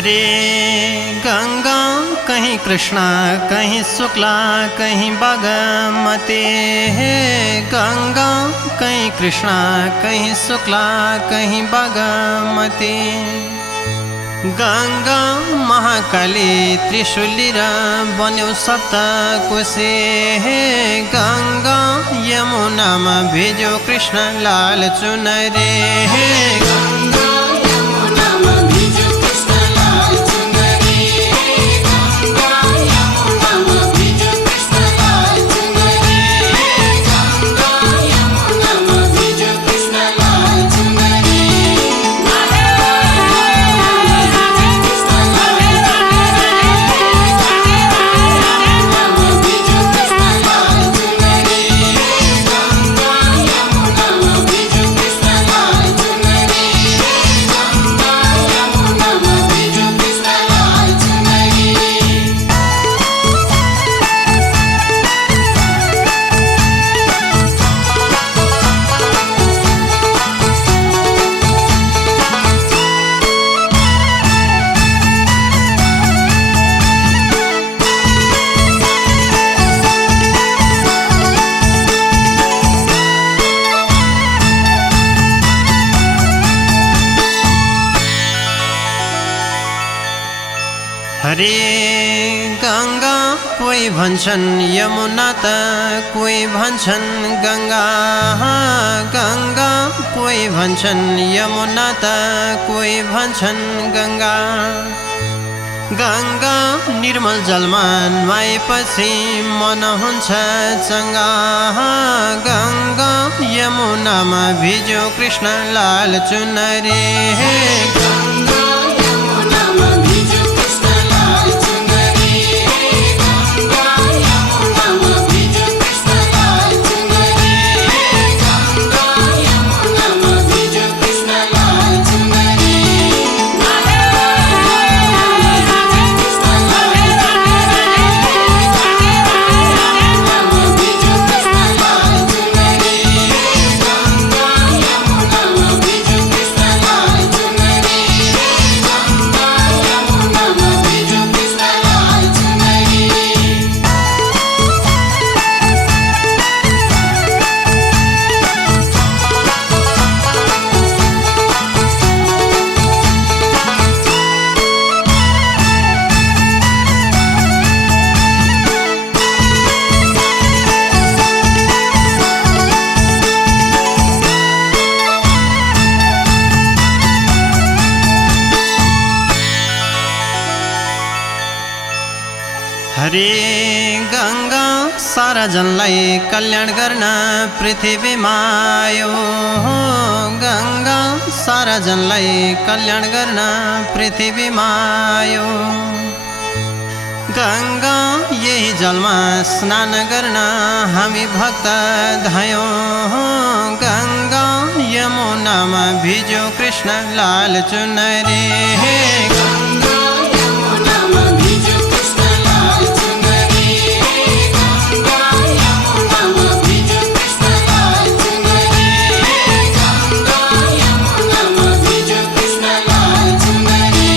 हरे गंगा कहीं कृष्णा कहीं शुक्ला कहीं बागमती। हे गंगा कहीं कृष्णा कहीं शुक्ला कहीं बागमती। गंगा महाकाली त्रिशूली र बन्यो सप्तकोशी। हे गंगा यमुनामा भिज्यो कृष्ण लाल चुनरी। हे गंगा यमुनामा भिज्यो कृष्ण लाल चुनरी। गंगा यमुनामा भिज्यो कृष्ण लाल चुनरी। गंगा यमुनामा भिज्यो कृष्ण लाल चुनरी। हरे गंगा कोई भन्छन् यमुना त कोई भन्छन् गंगा। गंगा कोई भन्छन् यमुना त कोई भन्छन् गंगा। गंगा निर्मल जलमा नुहाएपछि मन हुन्छ चंगा। गंगा यमुनामा भिज्यो कृष्ण लाल चुनरी। हे गंगा यमुनामा भिज्यो कृष्ण लाल चुनरी। गंगा यमुनामा भिज्यो कृष्ण लाल चुनरी। गंगा यमुनामा भिज्यो कृष्ण लाल चुनरी। हरे गंगा सारा जनलाई कल्याण गर्न पृथ्वीमा आयो। गंगा सारा जनलाई कल्याण गर्न पृथ्वीमा आयो। गंगा यही जलमा स्नान गर्न हामी भक्त धायौं। गंगा यमुनामा भिज्यो कृष्ण लाल चुनरी। हे गंगा यमुनामा भिज्यो कृष्ण लाल चुनरी। गंगा यमुनामा भिज्यो कृष्ण लाल चुनरी। गंगा यमुनामा भिज्यो कृष्ण लाल चुनरी।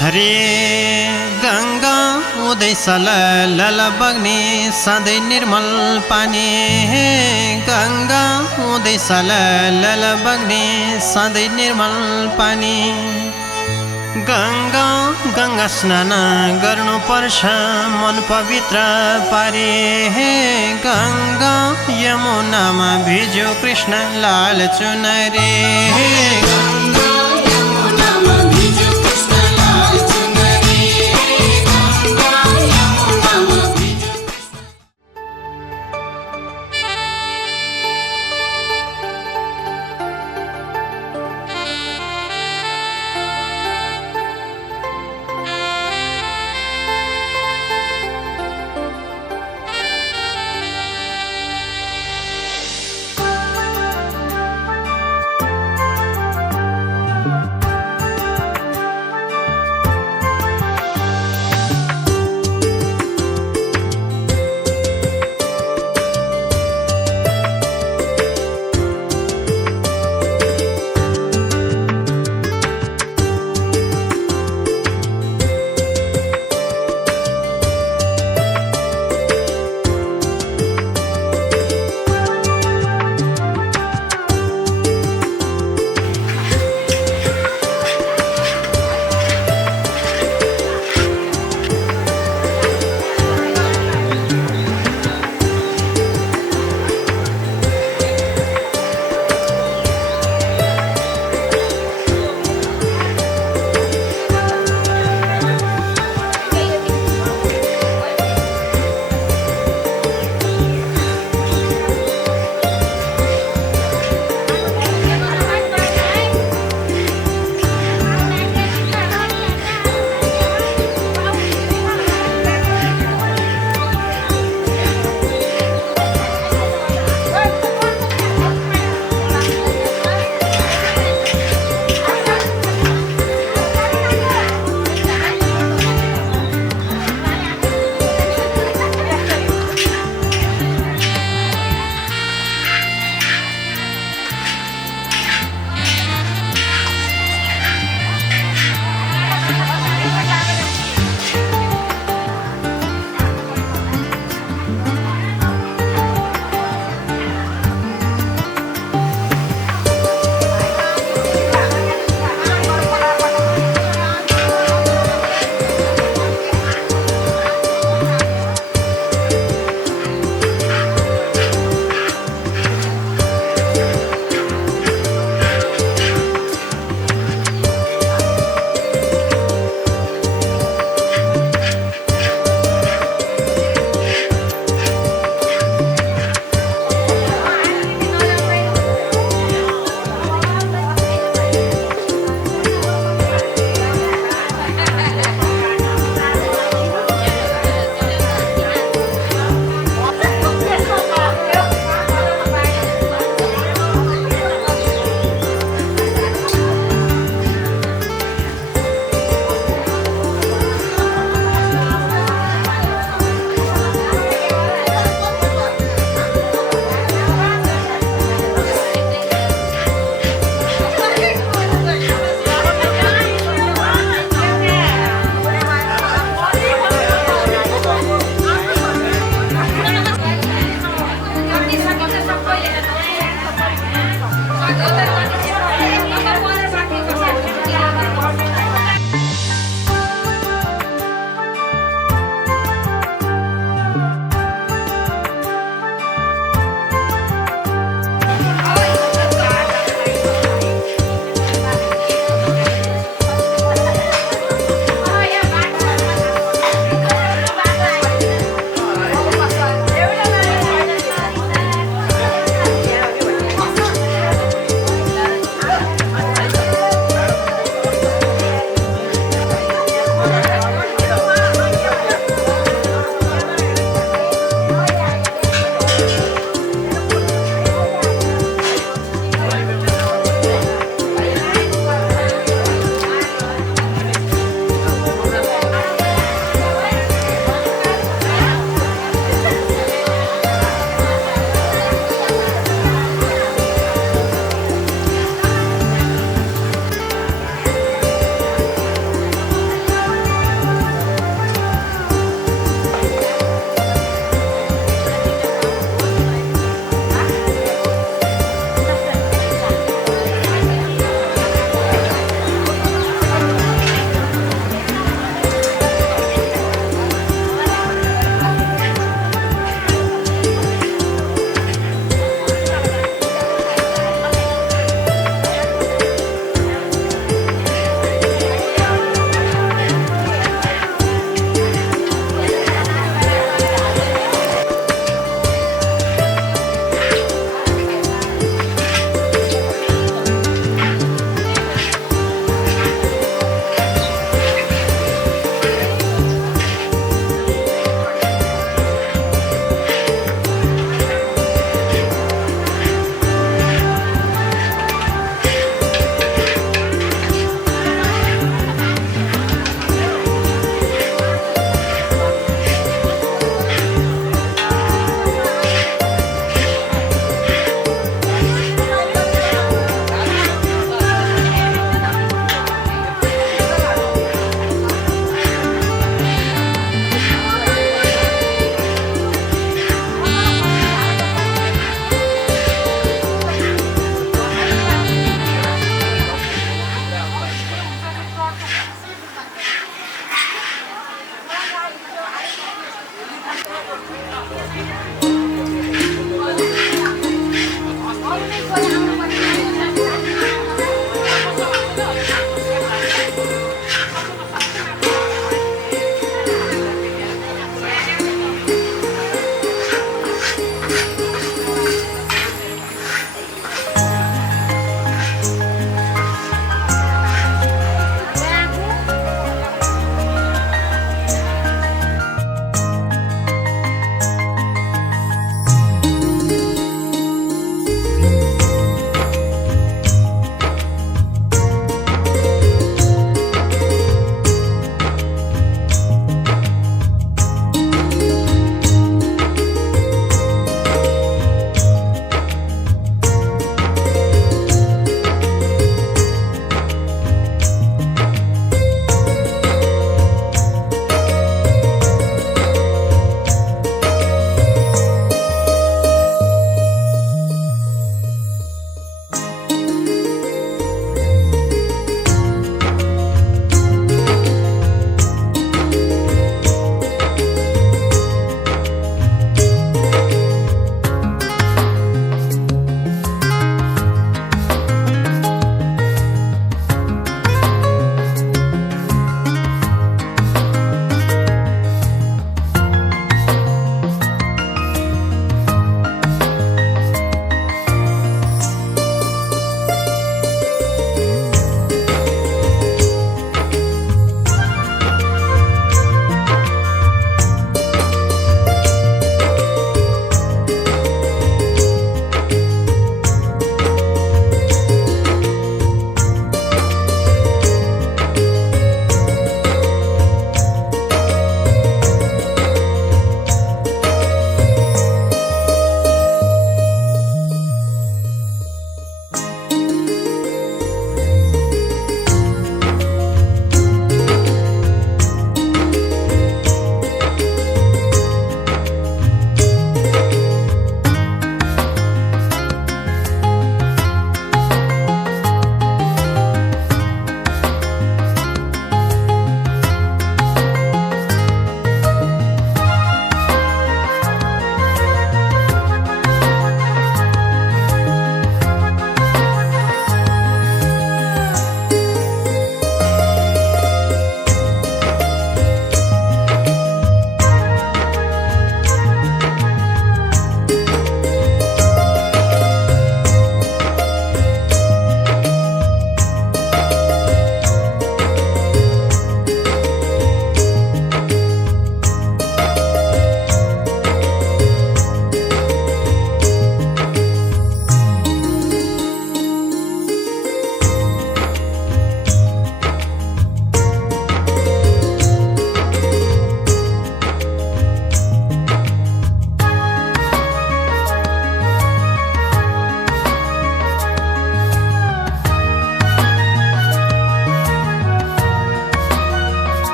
हरे गंगा उदय सलल बग्ने सधैँ निर्मल पानी। हे गंगा उदय सलल बग्ने सधैँ निर्मल पानी। गङ्गा गङ्गा स्नान गर्नुपर्छ मन पवित्र पारे। गङ्गा यमुनामा भिज्यो कृष्ण लाल चुनरी।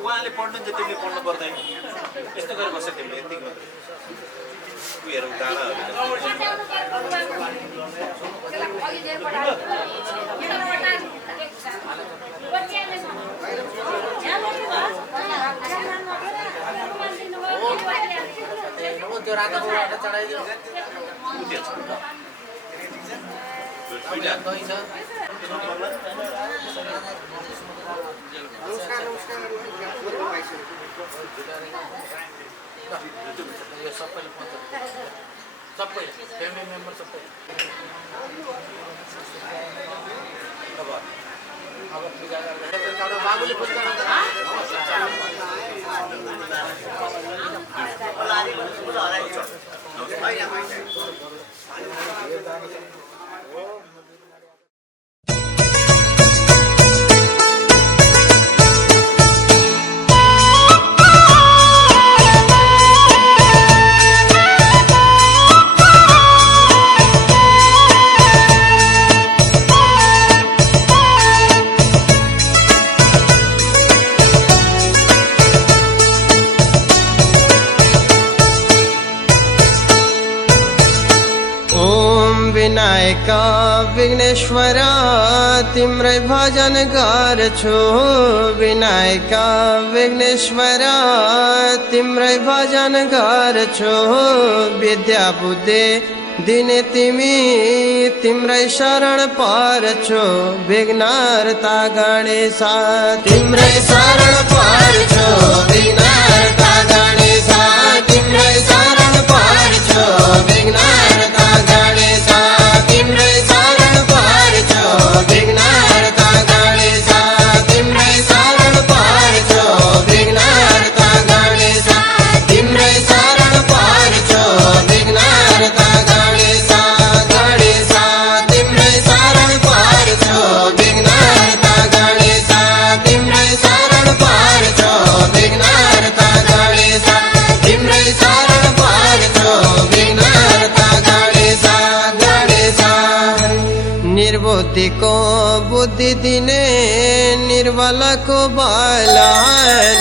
उहाँले पढ्नु चाहिँ तिमीले पढ्नु पर्दैन यस्तो गरेर बस्छ तिमीले यति मात्रै उयोहरू सबै फ्यामिली मेम्बर सबै अब पूजा गर्दा बाबुले पूजा गर्दा विनायक विघ्नेश्वर तिम्रै भजन गर्छु विनायक विघ्नेश्वर तिम्रै भजन गर्छु विद्या बुद्धि दिने तिमी तिम्रै शरण पर्छु विघ्नहर्ता गणेश तिम्रै शरण पर्छु विघ्नहर्ता गणेश तिम्रै शरण पर्छु विघ्नहर्ता गणेश तिम्रै शरण पर्छु विघ्नहर्ता गणेश तिम्रै शरण पर्छु विघ्नहर्ता गणेश तिम्रै शरण पर्छु विघ्नहर्ता गणेश गणेश तिम्रै शरण पर्छु विघ्नहर्ता गणेश तिम्रै शरण पर्छु विघ्नहर्ता गणेश तिम्रै शरण पर्छु विघ्नहर्ता गणेश गणेश निर्बुद्धिको बुद्धि दिने निर्बलको बल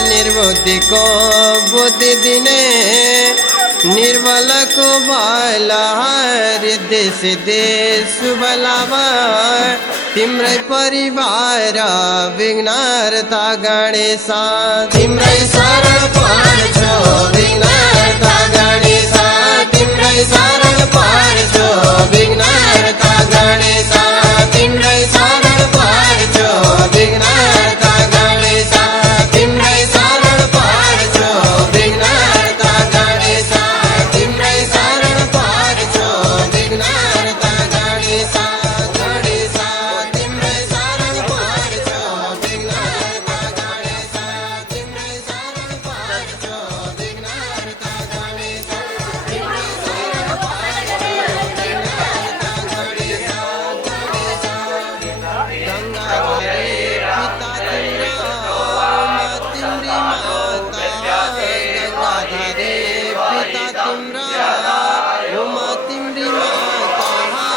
निर्बुद्धिको बुद्धि दिने निर्बलको बल रिद्धि सिद्धि शुभ लाभ तिम्रै परिवार विघ्नहर्ता गणेश तिम्रै शरण पर्छु विघ्नहर्ता गणेश तिम्रै शरण पर्छु विघ्नहर्ता गणेश तिम्रै शरण पर्छु विघ्नहर्ता गणेश तिम्रै शरण पर्छु विघ्नहर्ता गणेश तिम्रै शरण पर्छु विघ्नहर्ता गणेश गणेश तिम्रै शरण पर्छु विघ्नहर्ता गणेश तिम्रै शरण पर्छु विघ्नहर्ता गणेश तिम्रै शरण पर्छु विघ्नहर्ता गणेश गंगाधरे पिता तिम्रा उमा तिम्री माता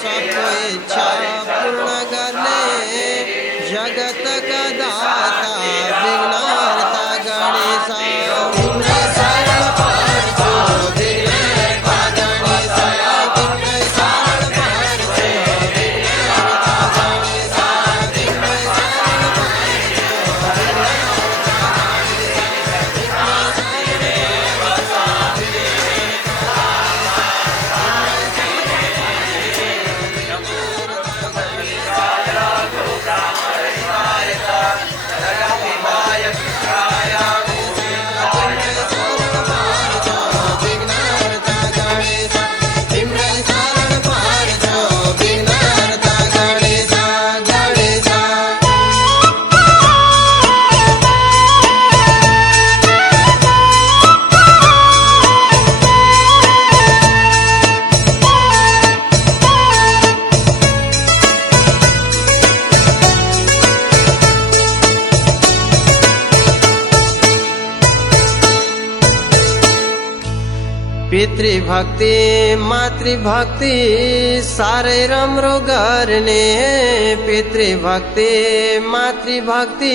सबको इच्छा पूर्ण गर्ने जगत का दाता विघ्नहर्ता गणेश तिम्रै शरण पर्छु विघ्नहर्ता गणेश तिम्रै शरण पर्छु विघ्नहर्ता गणेश पितृभक्ति मातृभक्ति साह्रै राम्रो गर्ने पितृभक्ति मातृभक्ति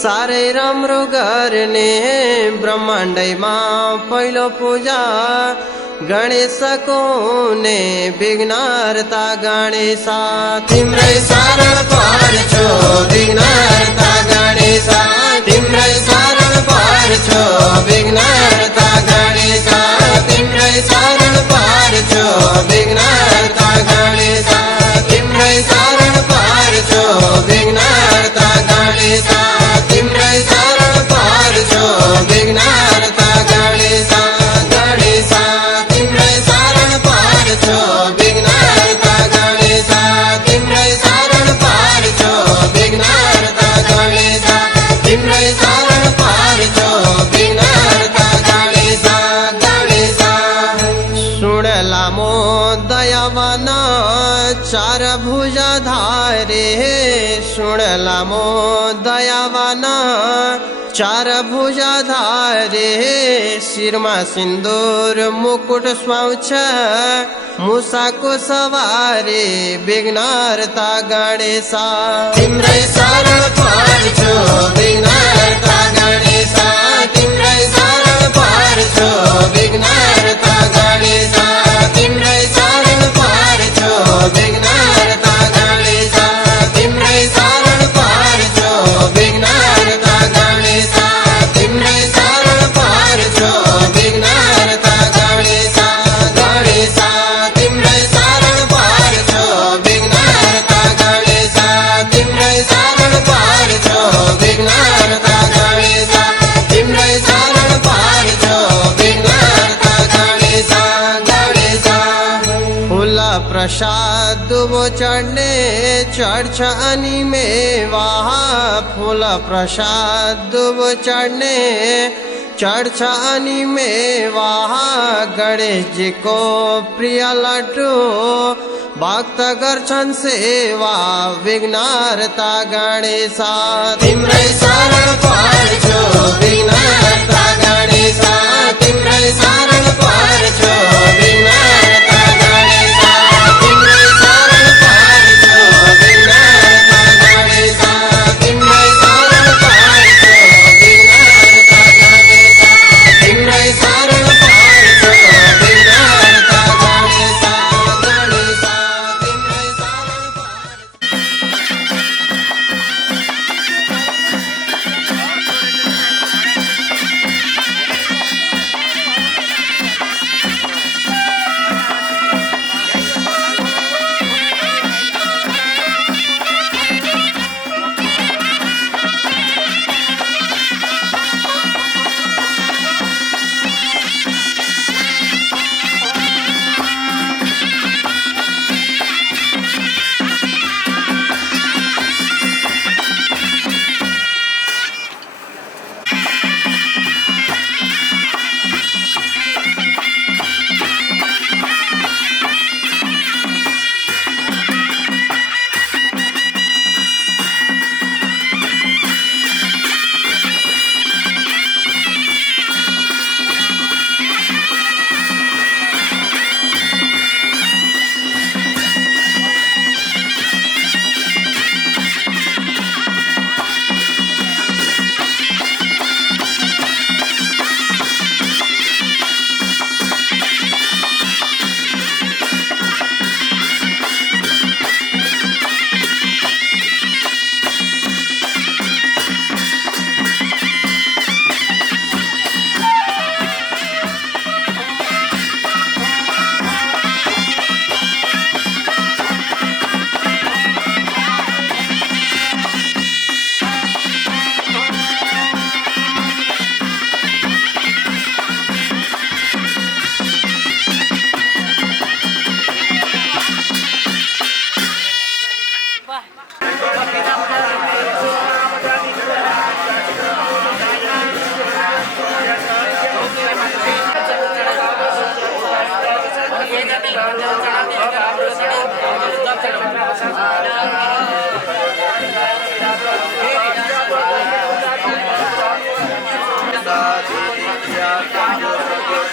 साह्रै राम्रो गर्ने ब्रह्माण्डैमा पहिलो पूजा गणेशको हुने विघ्नहर्ता गणेशा तिम्रै शरण पर्छु विघ्नहर्ता गणेशा तिम्रै शरण पर्छु विघ्नहर्ता गणेशा तिम्रै शरण पर्छु विघ्नहर्ता गणेशा तिम्रै शरण पर्छु विघ्नहर्ता गणेशा तिम्रै शरण पर्छु विघ्नहर्ता गणेशा गणेशा तिम्रै शरण पर्छु विघ्नहर्ता गणेशा तिम्रै शरण पर्छु विघ्नहर्ता गणेशा तिम्रै शरण पर्छु विघ्नहर्ता गणेशा गणेशा सुण लामो दयावान चार भुजाधारे सुण लामो दयावान चार भुजाधारे शिरमा सिन्दूर मुकुट सुहाउँछ मुसाको सवारी विघ्नहर्ता गणेशा तिम्रै शरण पर्छु विघ्नहर्ता गणेशा तिम्रै शरण पर्छु विघ्नहर्ता गणेशा तिम्रै शरण पर्छु विघ्नहर्ता गणेशा तिम्रै शरण पर्छु विघ्नहर्ता गणेशा तिम्रै शरण पर्छु विघ्नहर्ता गणेशा गणेशा तिम्रै शरण पर्छु विघ्नहर्ता गणेशा तिम्रै शरण पर्छु विघ्नहर्ता गणेशा तिम्रै शरण पर्छु विघ्नहर्ता गणेशा गणेशा फूल प्रसाद दुबो चढ्ने चढ्छ अनि मेवा फूल प्रसाद दुबो चढ्ने चढ्छ अनि मेवा गणेशजीको प्रिय लड्डु भक्त गर्छन् सेवा विघ्नहर्ता गणेशा तिम्रै शरण पर्छु विघ्नहर्ता गणेशा तिम्रै शरण पर्छु विघ्नहर्ता गणेशा तिम्रै शरण पर्छु विघ्नहर्ता गणेशा तिम्रै शरण पर्छु विघ्नहर्ता गणेशा तिम्रै शरण पर्छु विघ्नहर्ता गणेशा गणेशा तिम्रै शरण पर्छु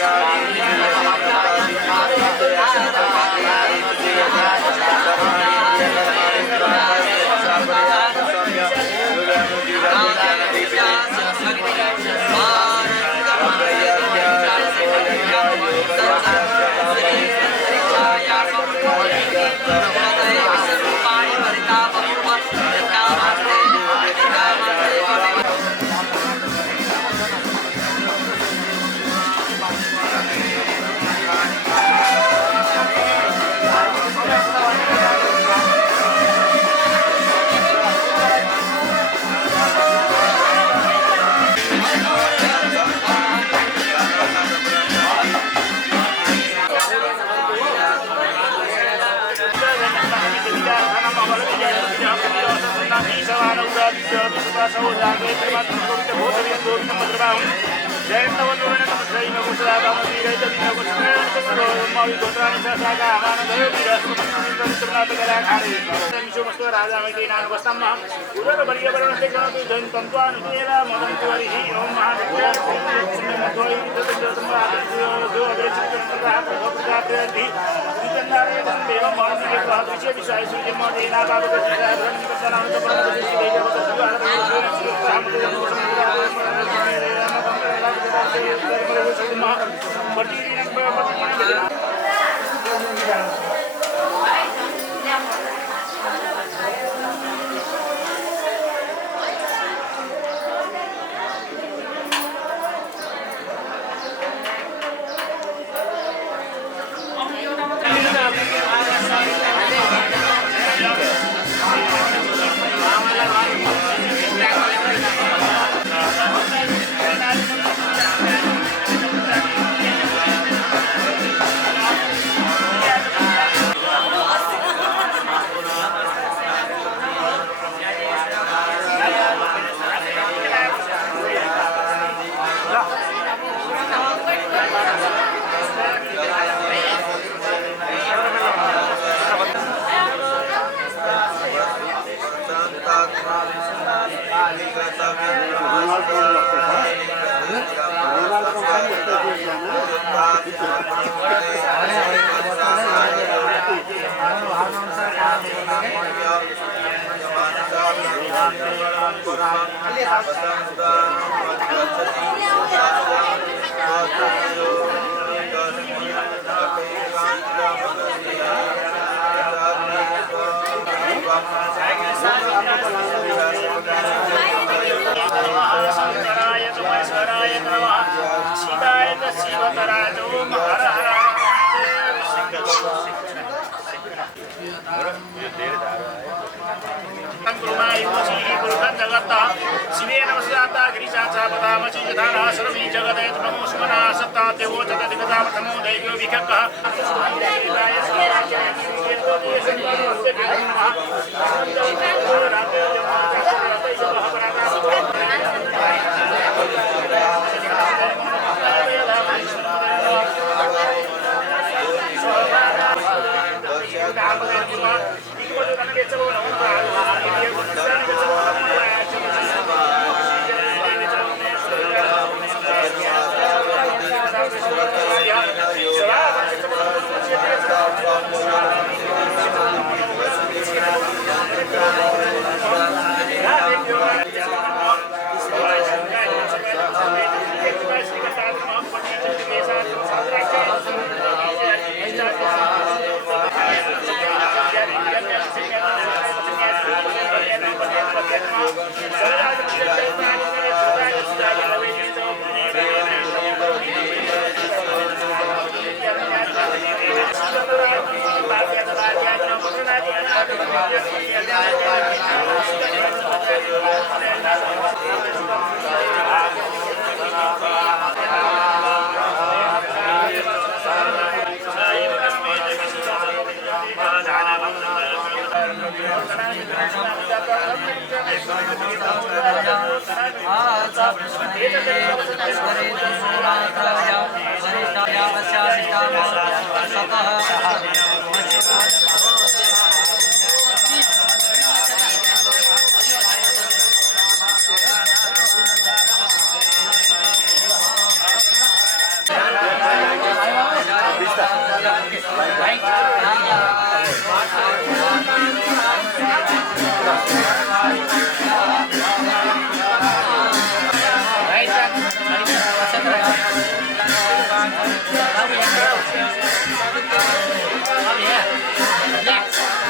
Jaya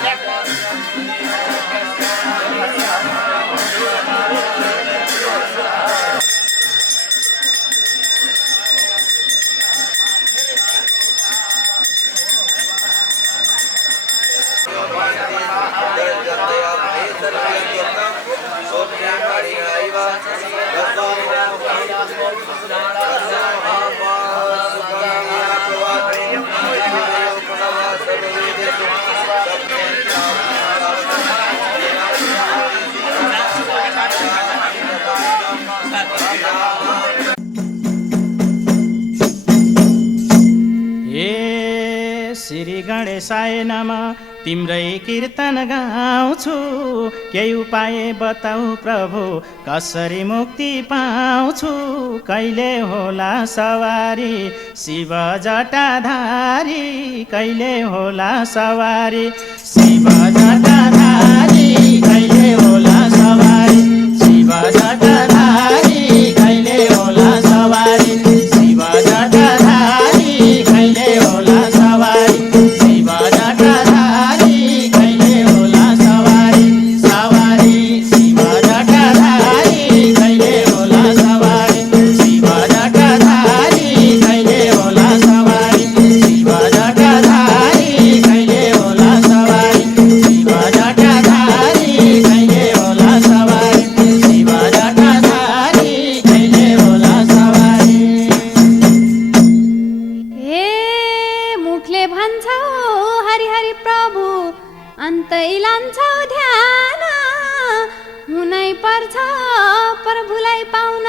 Next. गणेशाय नमः तिम्रै कीर्तन गाउँछु केही उपाय बताऊ प्रभु कसरी मुक्ति पाउँछु कहिले होला सवारी शिव जटाधारी कहिले होला सवारी शिव जटाधारी कहिले होला सवारी शिव जटाधारी कहिले होला सवारी शिव जटाधारी कहिले होला सवारी शिव जटाधारी कहिले होला सवारी सवारी शिव जटाधारी कहिले होला सवारी शिव जटाधारी कहिले होला सवारी शिव जटाधारी कहिले होला सवारी शिव जटाधारी कहिले होला सवारी शिव जटाधारी कहिले होला सवारी। हे मुखले भन्छौ हरि हरि प्रभु अन्तै लान्छौ ध्यान हुनै पर्छ प्रभुलाई पाउन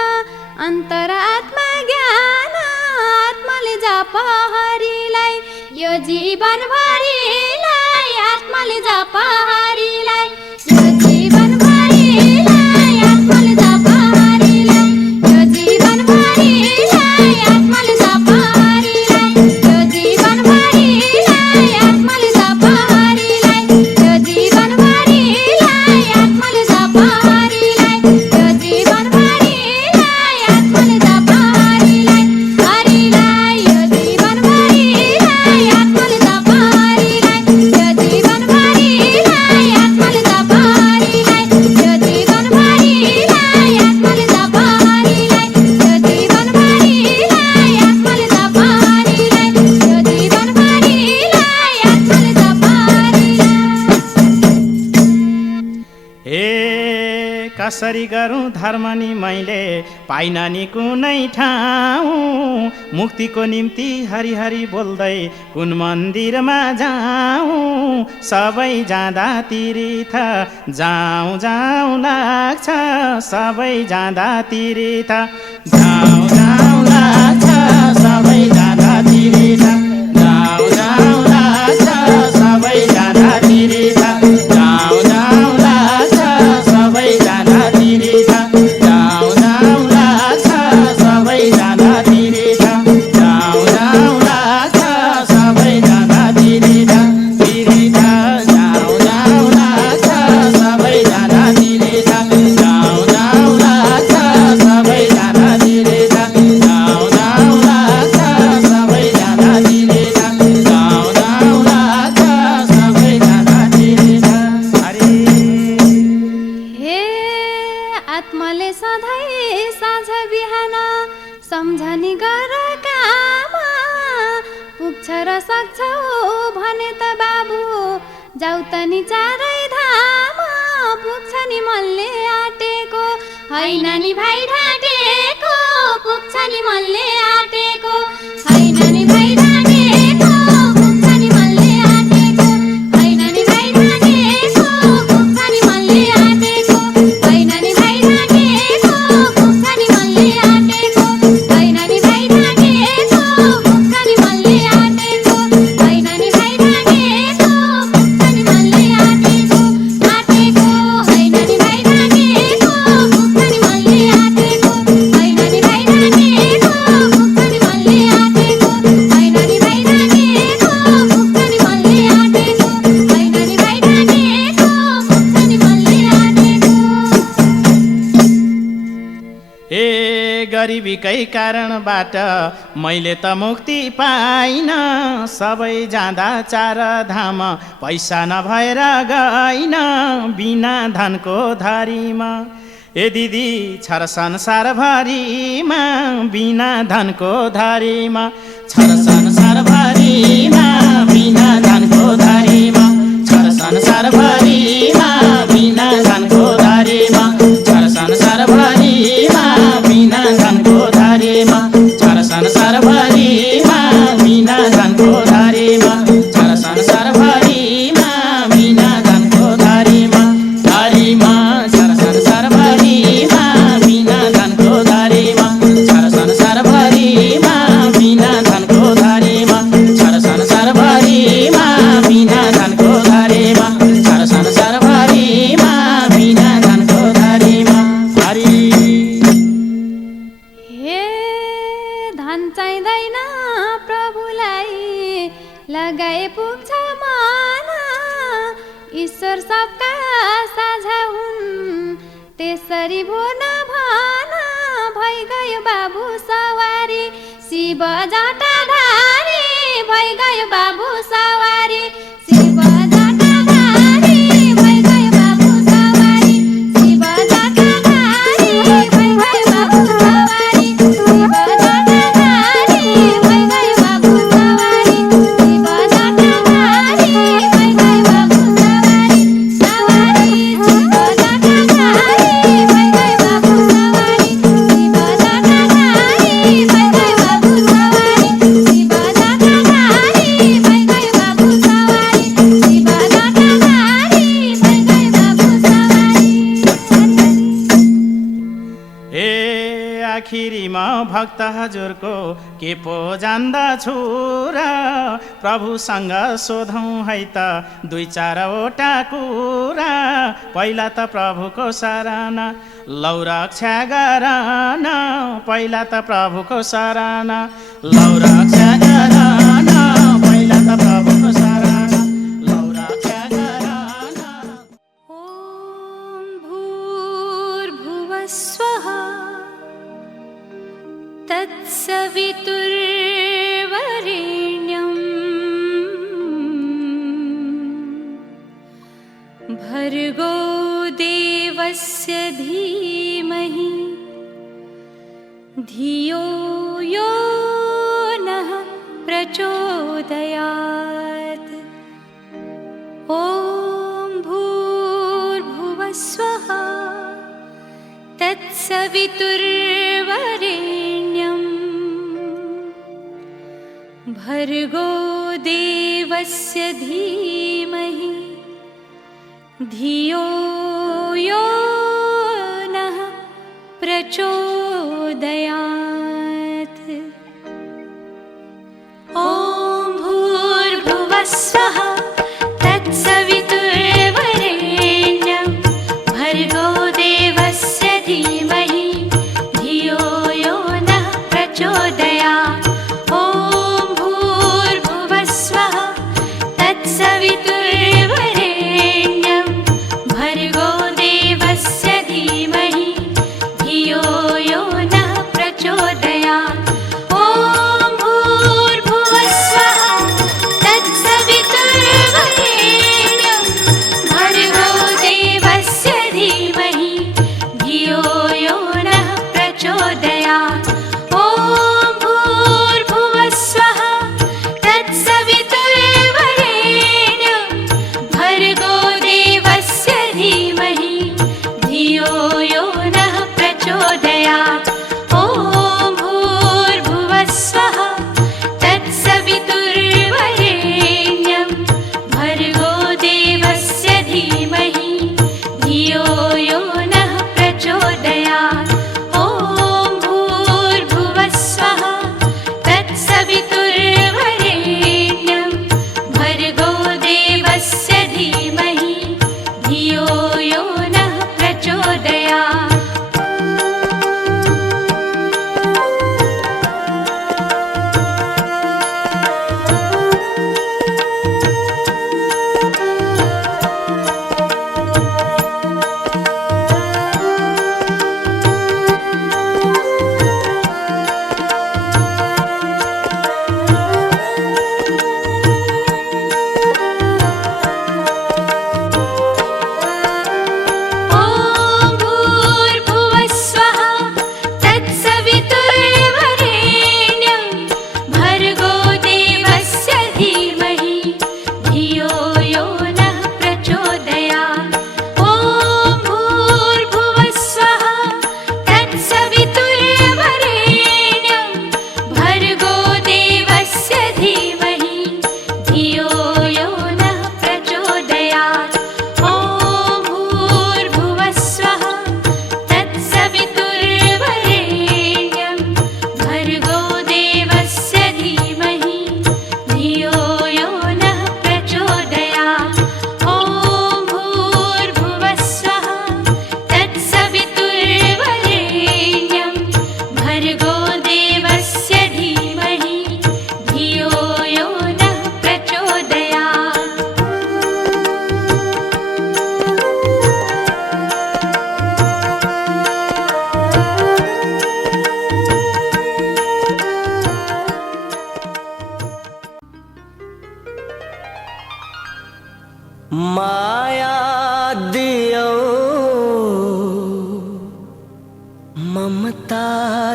अन्तरात्मा ज्ञान आत्माले जाप हरिलाई यो जीवनभरिलाई आत्माले जाप हरिलाई यो जीवनभरिलाई आत्माले जाप हरिलाई यो जीवनभरिलाई आत्माले जाप हरिलाई यो जीवनभरिलाई आत्माले जाप हरिलाई यो जीवनभरिलाई आत्माले जाप हरिलाई यो जीवनभरिलाई आत्माले जाप हरिलाई हरिलाई यो जीवनभरिलाई आत्माले जाप हरिलाई यो जीवनभरिलाई आत्माले जाप हरिलाई यो जीवनभरिलाई आत्माले जाप हरिलाई यो जीवनभरिलाई आत्माले जाप हरिलाई यो जीवनभरिलाई आत्माले जाप हरिलाई। हे कसरी गरौँ धर्म नि मैले पाइन नि कुनै ठाउँ मुक्तिको निम्ति हरि हरि बोल्दै कुन मन्दिरमा जाउँ सबै जाँदा तीर्थ जाउँ जाउँ लाग्छ सबै जाँदा तीर्थ जाउँ जाउँ लाग्छ सबै जाँदा तीर्थ जाउँ जाउँ लाग्छ सबै जाँदा तीर्थ जाउँ जाउँ लाग्छ सबै जाँदा तीर्थ जाउँ जाउँ लाग्छ सबै जाँदा तीर्थ जाउँ जाउँ लाग्छ सबै जाँदा तीर्थ तीर्थ जाउँ जाउँ लाग्छ सबै जाँदा तीर्थ जाउँ जाउँ लाग्छ सबै जाँदा तीर्थ जाउँ जाउँ लाग्छ सबै जाँदा तीर्थ जाउँ जाउँ लाग्छ सबै जाँदा तीर्थ हरि। हे आत्माले सधैँ साँझ बिहान सम्झनी गर काम पुग्छ र सक्छौ भने त बाबु जाउ त नि चारै धाम पुग्छ नि मनले आँटेको होइन नि भाइ ढाँटेको पुग्छ नि मनले आँटेको होइन नि भाइ ढाँटेको पुग्छ नि मनले आँटेको होइन नि भाइ ढाँटेको पुग्छ नि मनले आँटेको होइन नि भाइ ढाँटेको पुग्छ नि मनले आँटेको होइन नि भाइ ढाँटेको पुग्छ नि मनले आँटेको होइन नि भाइ ढाँटेको पुग्छ नि मनले आँटेको आँटेको होइन नि भाइ ढाँटेको पुग्छ नि मनले आँटेको होइन नि भाइ ढाँटेको पुग्छ नि मनले आँटेको होइन नि भाइ ढाँटेको पुग्छ नि मनले आँटेको होइन नि भाइ ढाँटेको पुग्छ नि मनले आँटेको। ए गरिबीकै कारणबाट मैले त मुक्ति पाइन सबै जाँदा चार धाम पैसा नभएर गइन बिना धनको धरीमा ए दिदी छर संसारभरिमा बिना धनको धरीमा छर संसारभरिमा बिना धनको धरीमा छर संसारभरिमा बिना धनको धरीमा छर संसारभरिमा बिना धनको धरीमा छर संसारभरिमा बिना धनको धरीमा छर संसारभरिमा बिना धनको धरीमा धरीमा छर संसारभरिमा बिना धनको धरीमा छर संसारभरिमा बिना धनको धरीमा छर संसारभरिमा शिव जटाधारी भइ गयो बाबु सवारी शिव जटाधारी भइ गयो बाबु सवारी शिव जटाधारी भइ गयो बाबु सवारी शिव जटाधारी भइ गयो बाबु सवारी शिव जटाधारी भइ गयो बाबु सवारी सवारी शिव जटाधारी भइ गयो बाबु सवारी शिव जटाधारी भइ गयो बाबु सवारी शिव जटाधारी भइ गयो बाबु सवारी शिव जटाधारी भइ गयो बाबु सवारी ए आखिरीमा भक्त हजुरको के पो जान्दछु र प्रभुसँग सोधौँ है त दुई चारवटा कुरा पहिला त प्रभुको शरण लौ रक्षा गरन पहिला त प्रभुको शरण लौ रक्षा गरन पहिला त प्रभुको शरण लौ रक्षा गरन ॐ भूर्भुवस्वः तत्सवितुर्वरेण्यम् भर्गो देवस्य धीमहि धियो यो नः प्रचोदयात् ॐ भूर्भुवस्वः तत्सवितुर्वरेण्यम् भर्गो देवस्य धीमहि धियो यो नः प्रचोदयात् ॐ भूर्भुवस्वः तत्सवितुर्वरेण्यं भर्गो देवस्य धीमहि धियो यो नः प्रचोदयात् ॐ भूर्भुवस्वः तत्सवितुर्वरेण्यं भर्गो देवस्य धीमहि धियो यो नः प्रचोदयात्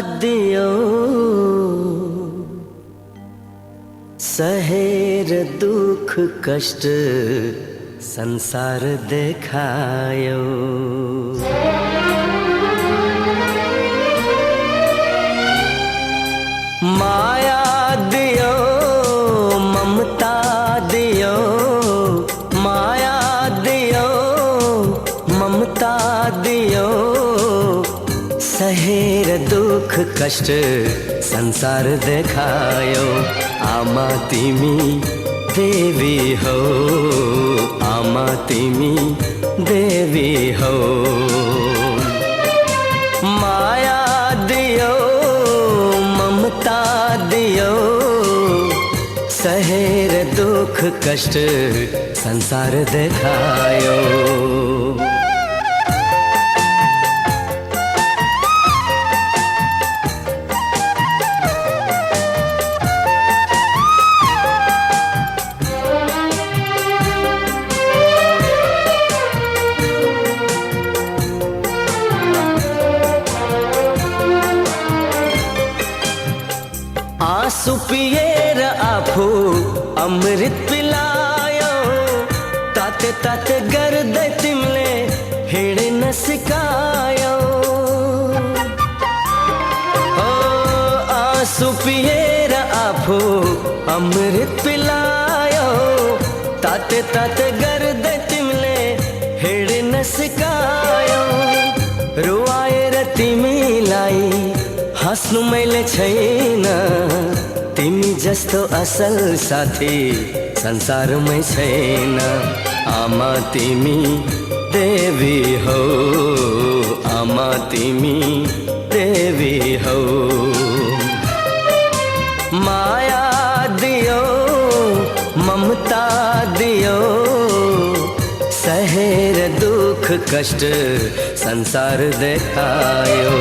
दियो सहेर दुख कष्ट संसार देखायो माया दियो ममता दियो माया दियो ममता दियो सहेर दुख कष्ट संसार देखायो आमा तिमी देवी हो आमा तिमी देवी हो माया दियो ममता दियो सहेर दुख कष्ट संसार देखायो आँसु पिएर आफू अमृत पिलायो ताते ताते गर्दै तिमीले हिँड्न सिकायो ओ आँसु पिएर आफू अमृत पिलायो ताते ताते गर्दै तिमीले हिँड्न सिकायो रुवाएर तिमीलाई हाँस्नु मैले छैन तिमी जस्तो असल साथी संसारमै छैन आमा तिमी देवी हो आमा तिमी देवी हो माया दियो ममता दियो सहेर दुख कष्ट संसार देखायो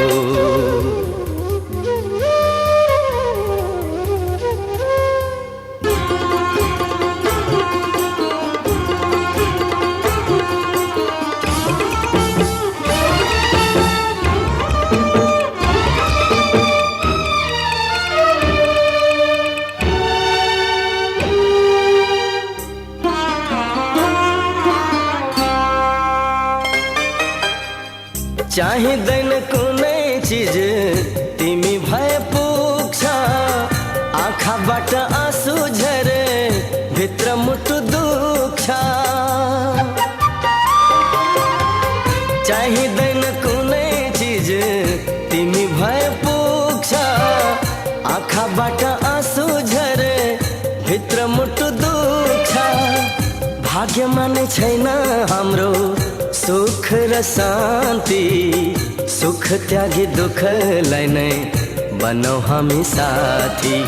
चाहिँदैन कुनै चिज तिमी भए पुग्छ आँखाबाट आँसु झरे भित्र मुटु दुख्छ चाहिँदैन कुनै चिज तिमी भए पुग्छ आँखाबाट आँसु झरे भित्र मुटु दुख्छ भाग्यमा नै छैन हाम्रो सुख र शान्ति सुख त्यागी दुःखलाई नै बनाऊ हामी साथी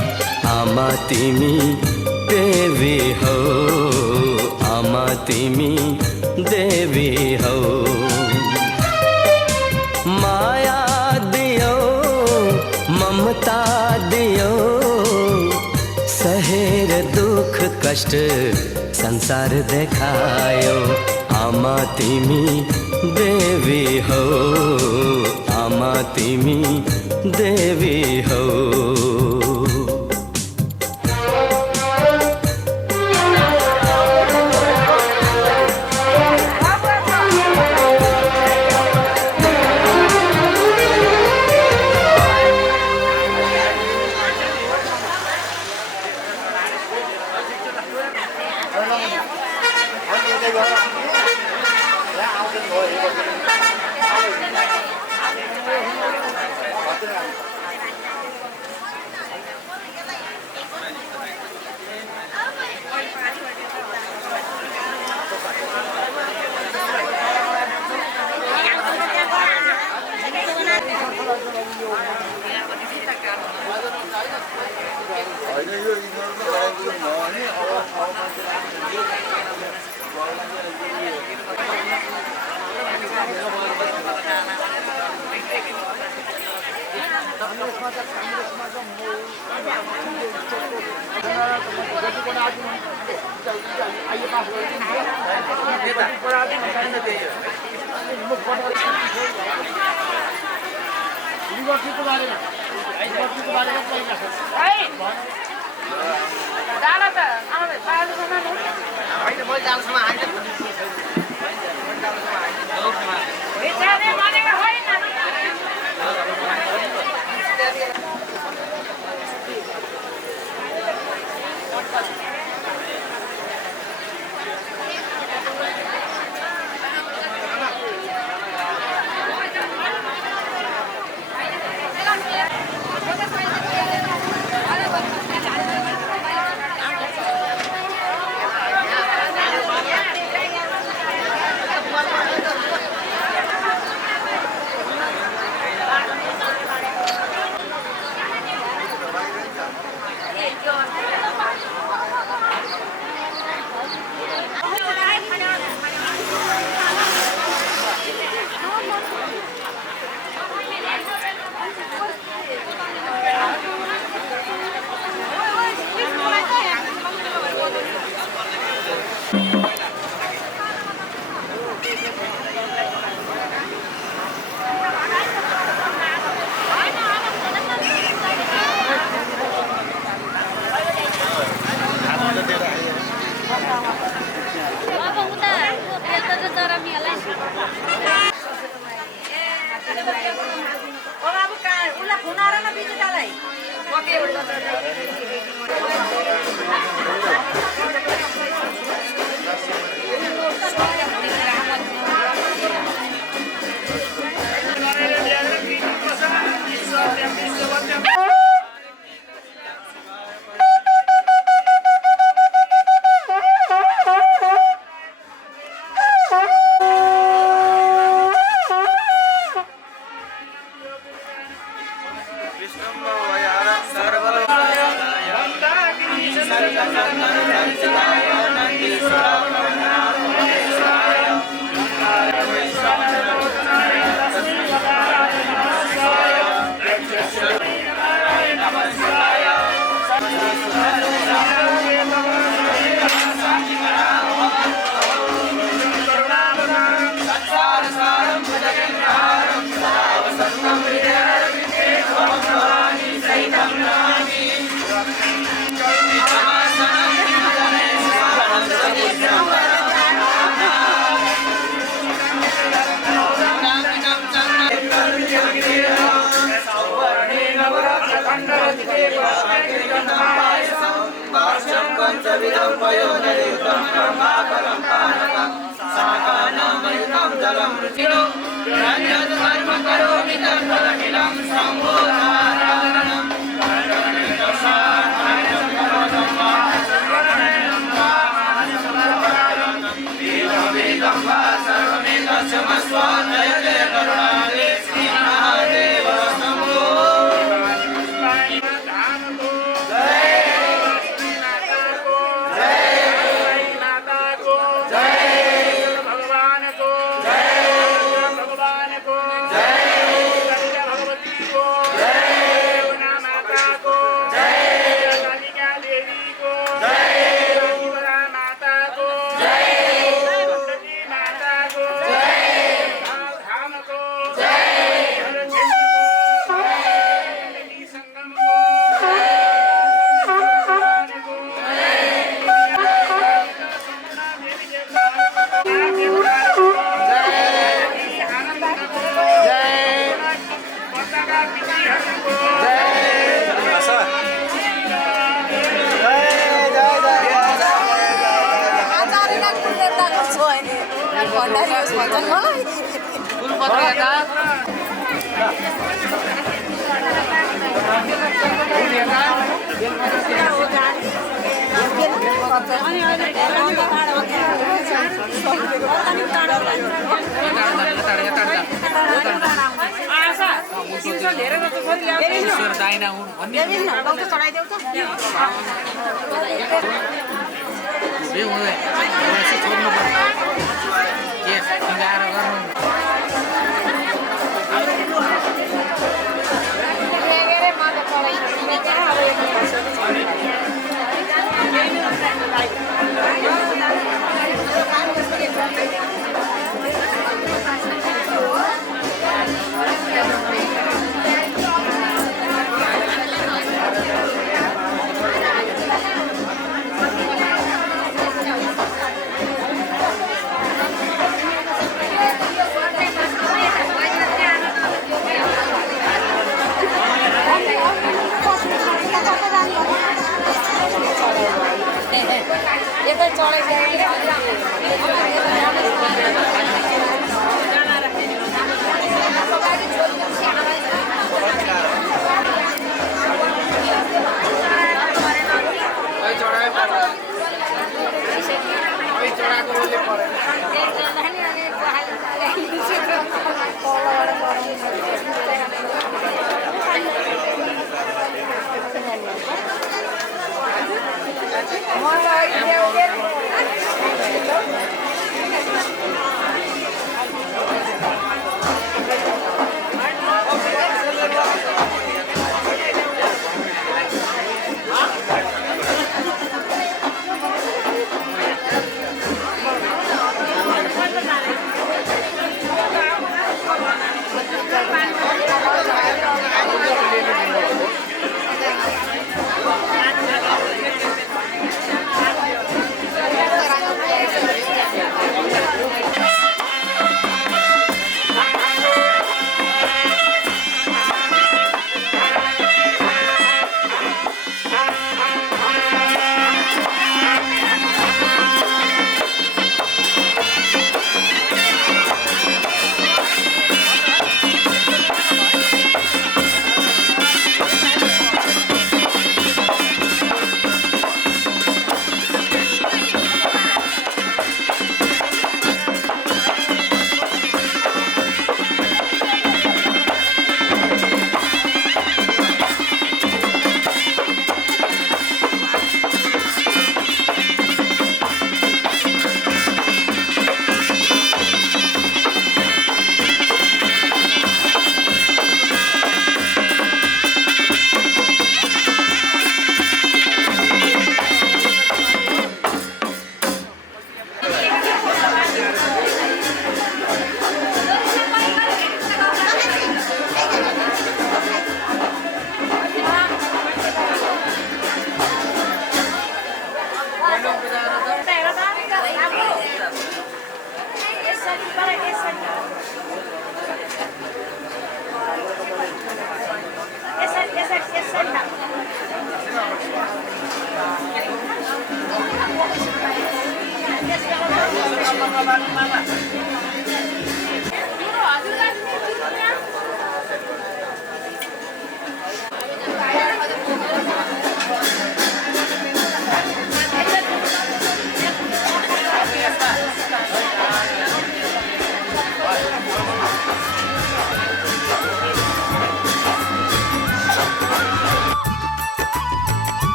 आमा तिमी देवी हो आमा तिमी देवी हो माया दियो ममता दियो सहेर दुख कष्ट संसार देखायो आमा तिमी देवी हो आमा तिमी देवी हो युवा के बारे में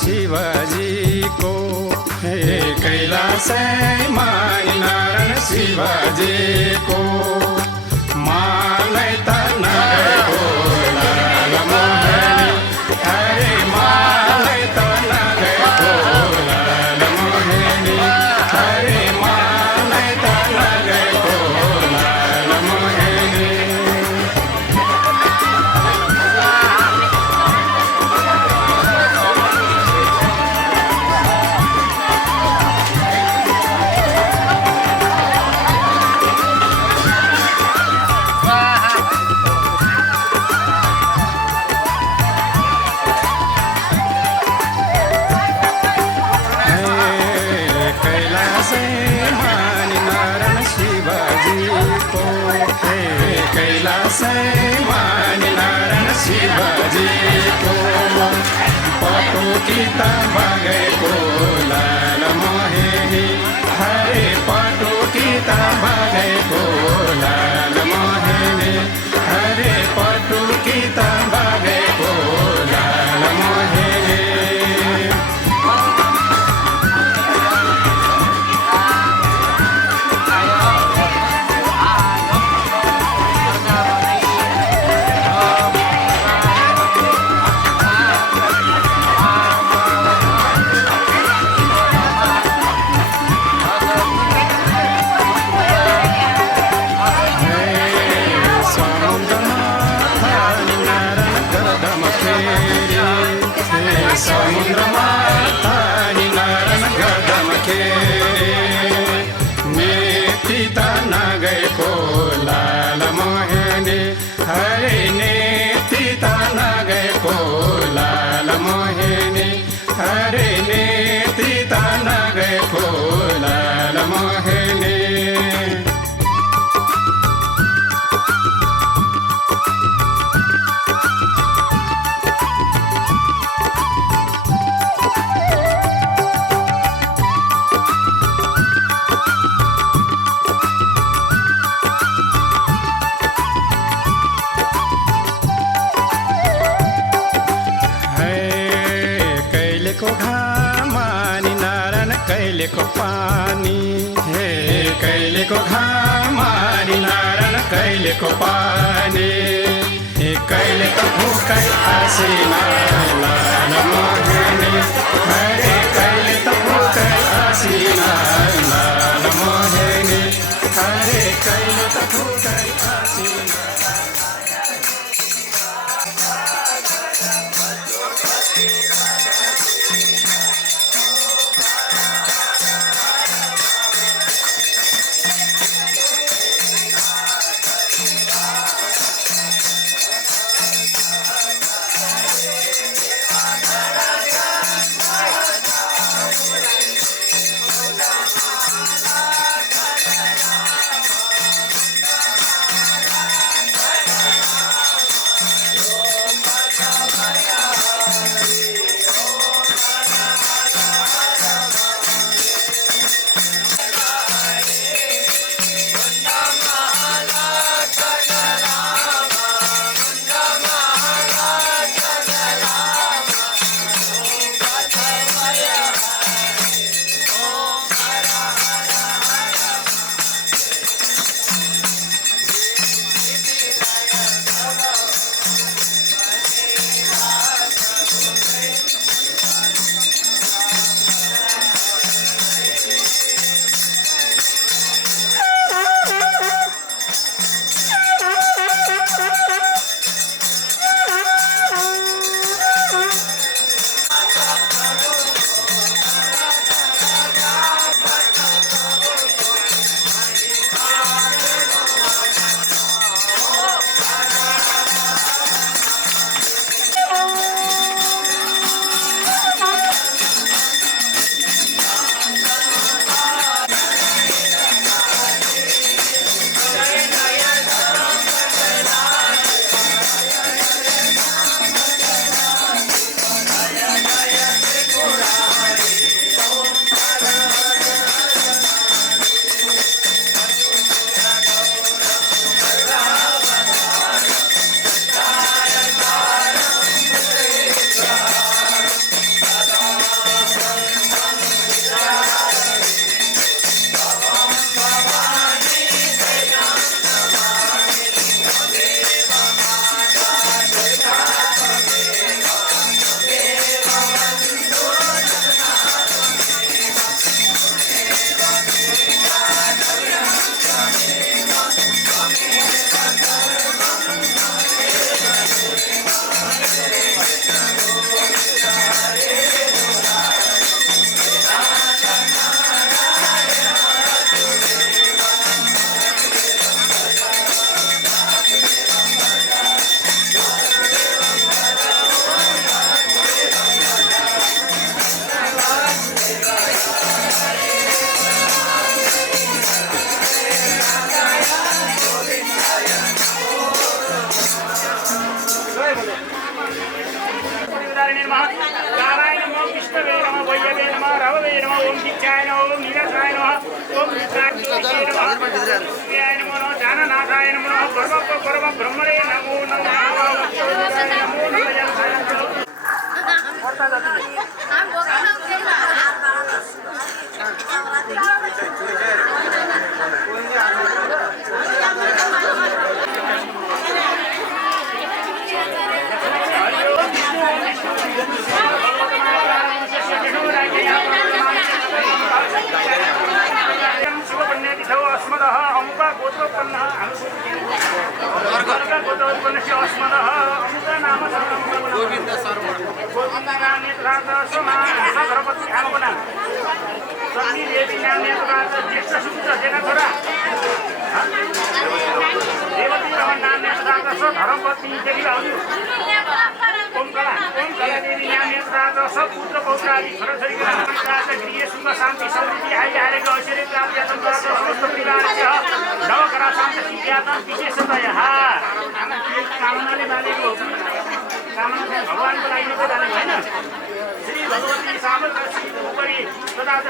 शिवाजीको हे कैलासैमा नारायण शिवाजीको मलाई त नगएको लालमोहनी हरे मलाई त नगएको लालमोहनी हरे मलाई त नगएको लालमोहनी नारायण शिवाजीको पटुकी त बगेको लालमोहनी हरे पटुकी त बगेको लालमोहनी हरे पटुकी त बगेको लालमोहनी कहिलेको घाम नारायण कहिलेको पानी कहिले त भुकै आसिना लाल मोहिनी हरे कहिले त भुकै आसिना लाल मोहिनी हरे कहिले त भुकै आसिना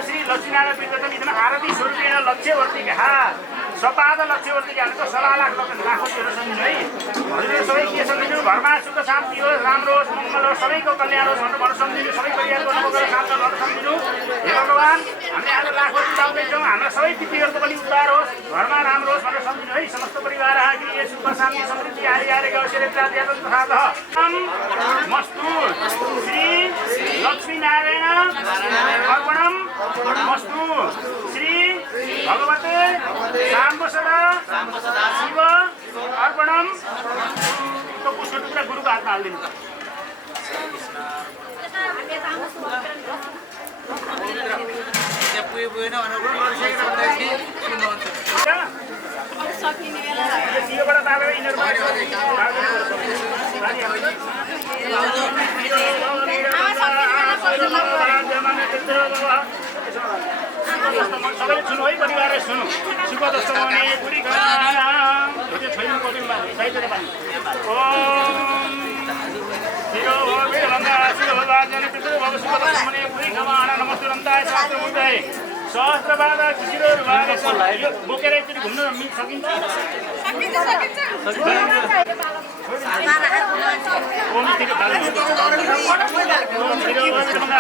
श्री लक्ष्मीनारायण आरती स्वरूपेण लक्ष्यवर्ती सपाद लक्ष्यवती ज्ञानको सल्लाह लाखपतिहरू सम्झिनु है। हजुरहरू सबै के सम्झिनु, घरमा सुख शान्ति होस्, राम्रो होस्, मङ्गल होस्, सबैको कल्याण होस् भनेर सम्झिनु, सबै परिवारको नमङ्गल शान्त भनेर सम्झिनु। हे भगवान्, हामीले आज लाखपति लाउँदैछौँ, हाम्रा सबै पितृहरूको पनि उद्धार होस्, घरमा राम्रो होस् भनेर सम्झिनु है। समस्त परिवार आगे सुख शान्ति समृद्धि आदि आदि मस्तु श्री लक्ष्मीनारायण अर्पणम मस्तु श्री भगवते साम्बसदा शिव अर्पणम। तो पुष्प टुक्रा गुरुको हातमा हालिदिनु। दियोबाट तारेर यिनीहरूमा सबैले सुन्नु है, परिवारले सुन्नु। सुख जस्तो भने बुढी छैन कति साहित्य पानी ओम शिरो भगवन्दा शिरो भगवान् पितृ भव सुख जस्तो भने बुढी खमाना नमस्ते रन्ताय शास्त्र मुद्दाय सहस्त्रबाद शिरो बोकेर एकचोटि घुम्न सकिन्छ। ओम शिरो ओम शिरो भगवन्दा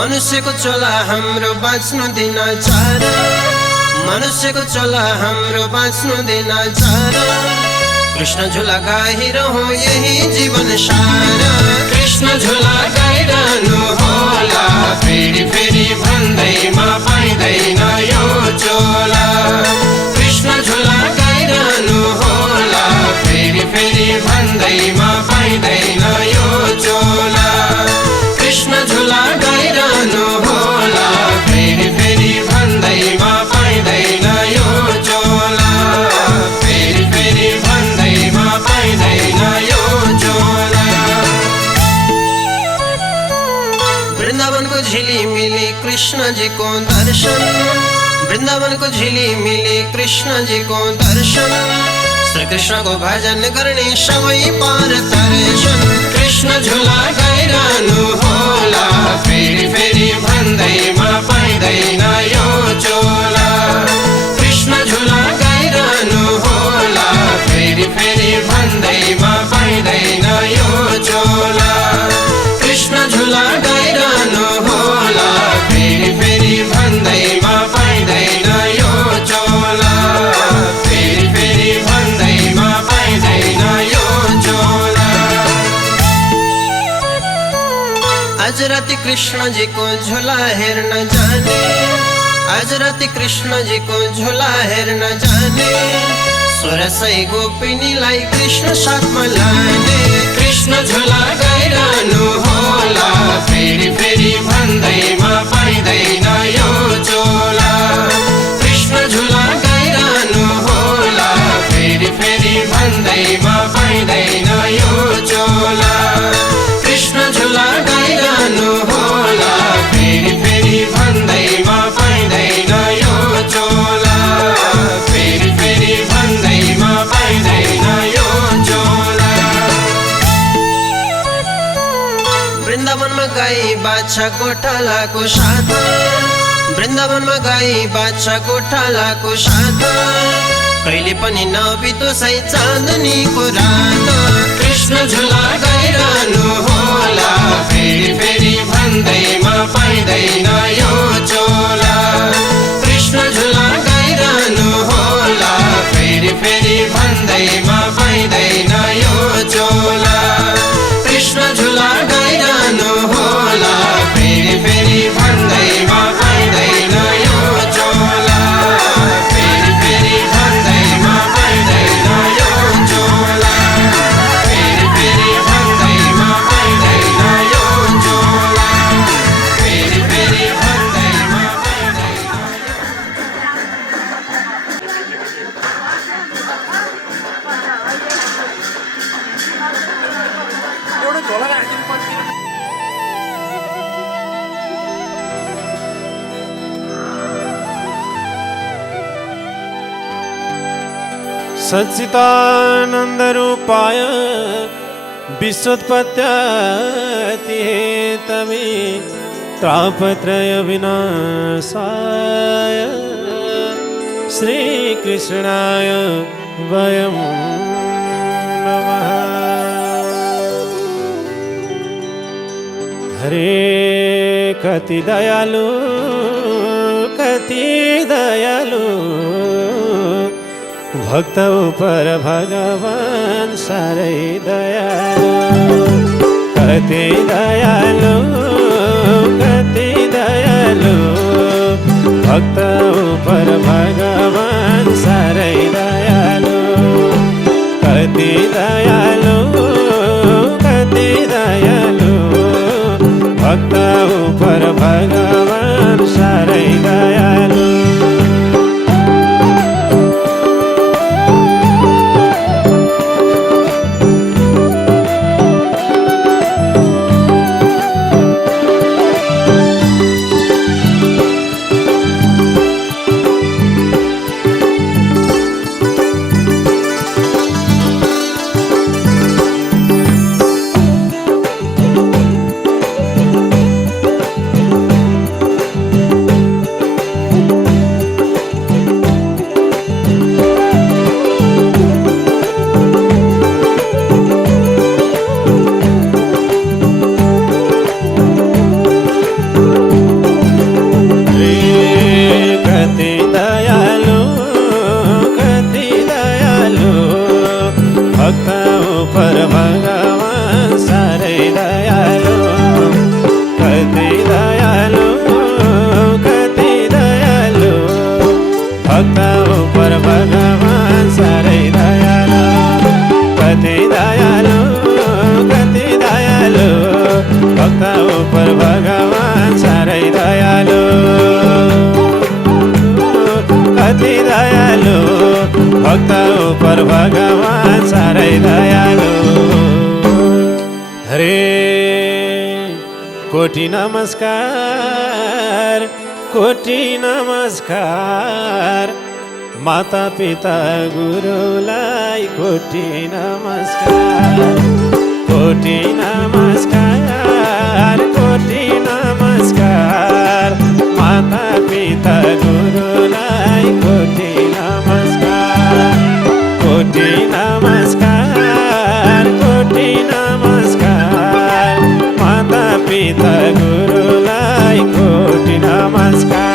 मनुष्यको चोला हाम्रो बाँच्नु दिन चार, मनुष्यको चोला हाम्रो बाँच्नु दिन चार। कृष्ण झुला गाइरहँ यही जीवन सारा, कृष्ण झुला गाइरहनु होला। फेरि फेरि भन्दैमा पाइँदैन यो चोला, कृष्ण झुला गाइरहनु होला। फेरि फेरि भन्दैमा पाइँदैन यो चोला, कृष्ण झुला गाइरहनु होला। फेरि फेरि भन्दैमा पाइँदैन यो चोला, फेरि फेरि भन्दैमा पाइँदैन यो चोला। वृन्दावनको झिलिमिली कृष्णजीको दर्शन, वृन्दावनको झिलिमिली कृष्णजीको दर्शन। कृष्णको भजन गर्ने सबै पार तर्छन्। कृष्ण झुला गाइरहनु होला, फेरि फेरि भन्दैमा पाइँदैन यो चोला। कृष्ण झुला गाइरहनु होला, फेरि फेरि भन्दैमा पाइँदैन यो चोला। कृष्ण झुला गाइरहनु होला, फेरि फेरि भन्दैमा पाइँदैन यो चोला। फेरि फेरि भन्दैमा पाइँदैन यो चोला। आज राति कृष्णजीको झोला हेर्न जाने, आज राति कृष्णजीको झोला हेर्न जाने। 1600 गोपिनीलाई कृष्ण साथमा लाने। कृष्ण झोला गाइरहनु होला, फेरि फेरि भन्दैमा पाइँदैन यो चोला। कृष्ण झोला गाइरहनु होला, फेरि फेरि भन्दैमा पाइँदैन यो चोला। कृष्ण झोला गाइरहनु होला, फेरि फेरि भन्दैमा पाइँदैन यो चोला। फेरि फेरि भन्दैमा पाइँदैन यो चोला। वृन्दावनमा गाई बाछा गोठालाको साथ, वृन्दावनमा गाई बाछा गोठालाको साथ। कहिले पनि नबितोस् है चाँदनीको रात। कृष्ण झुला गाइरहनु होला, फेरि फेरि भन्दैमा पाइँदैन यो चोला। कृष्ण झुला गाइरहनु होला, फेरि फेरि भन्दैमा पाइँदैन यो चोला। कृष्ण झुला गाइरहनु होला, फेरि फेरि भन्दैमा पाइँदैन यो चोला। फेरि फेरि भन्दैमा पाइँदैन यो चोला। फेरि फेरि भन्दैमा पाइँदैन यो चोला। फेरि फेरि भन्दैमा पाइँदैन। एउटा झोला राखिदिनु पर्छ। सच्चिदानंद रूपाय विश्वोत्पत्ति हेतवे तापत्रय विनाशाय श्रीकृष्णाय वयं नमः। हरे कति दयालु, कति दयालु भक्त उपर भगवान सारै दयालु। कति दयालु, कति दयालु भक्त उपर भगवान सारै दयालु। कति दयालु, कति दयालु भक्त उपर भगवान सारै दयालु। भक्त उपर भगवान सारै दयालु। हरे कोटि नमस्कार, कोटि नमस्कार माता पिता गुरुलाई कोटि नमस्कार, कोटि नमस्कार, कोटि नमस्कार। माता पिता गुरुलाई कोटि नमस्कार, कोटि नमस्कार, कोटि नमस्कार। माता पिता गुरुलाई कोटि नमस्कार।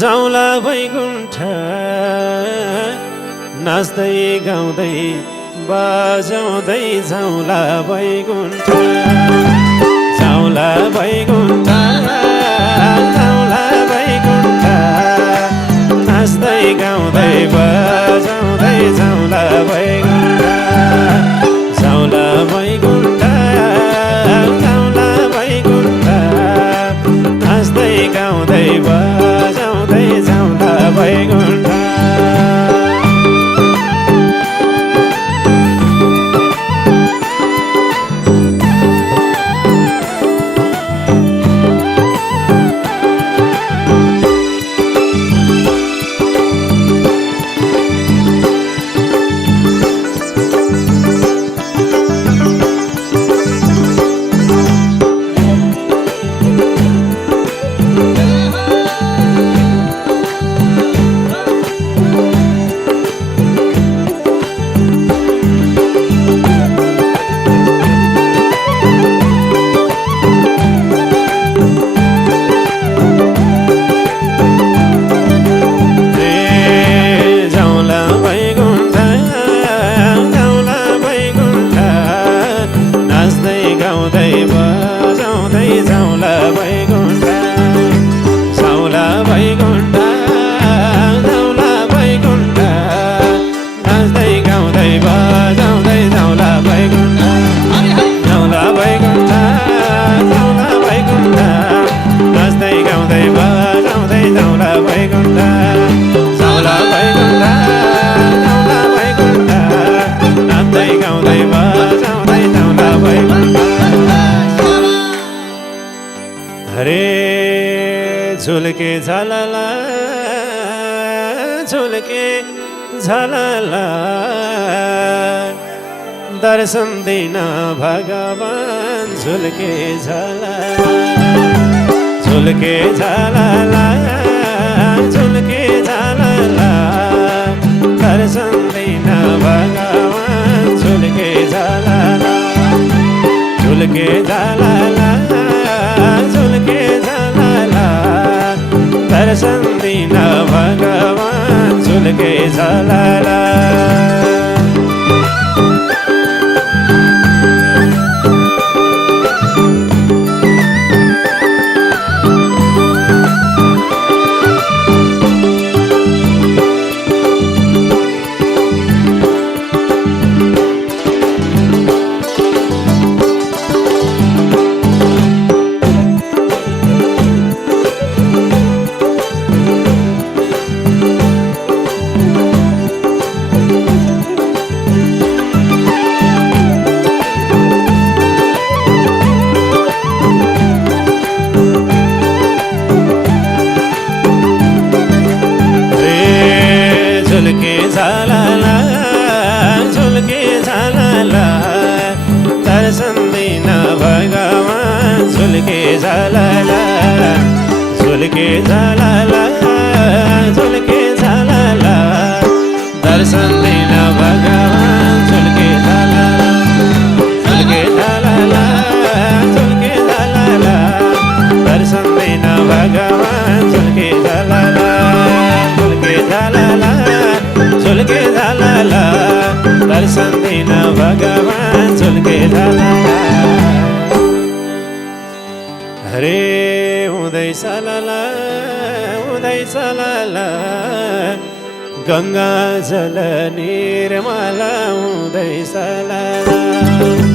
जाउँला वैकुण्ठ नाच्दै गाउँदै बजाउँदै जाउँला वैकुण्ठ, जाउँला वैकुण्ठ, जाउँला वैकुण्ठ नाच्दै गाउँदै बजाउँदै जाउँला वैकुण्ठ, जाउँला वैकुण्ठ, जाउँला वैकुण्ठ नाच्दै गाउँदै बजाउँदै जाउँला वैकुण्ठ। झुलके झलला झुलके झलला दर्शन दिन भगवान झुलके झलला झुलके झलला झुलके झलला दर्शन दिन भगवान झुलके झलला झुलके झलला झुलके झलला दर्शन दिन भगवान झुलके झलला। झुल्के झलला झुल्के झलला झुल्के झलला दर्शन दिन भगवान झुल्के झलला झुल्के झलला झुल्के झलला दर्शन दिन भगवान झुल्के झलला झुल्के झलला झुल्के झलला दर्शन दिन भगवान झुल्के झलला हरे उदय सलला गंगा जल निर्मला उदय सलला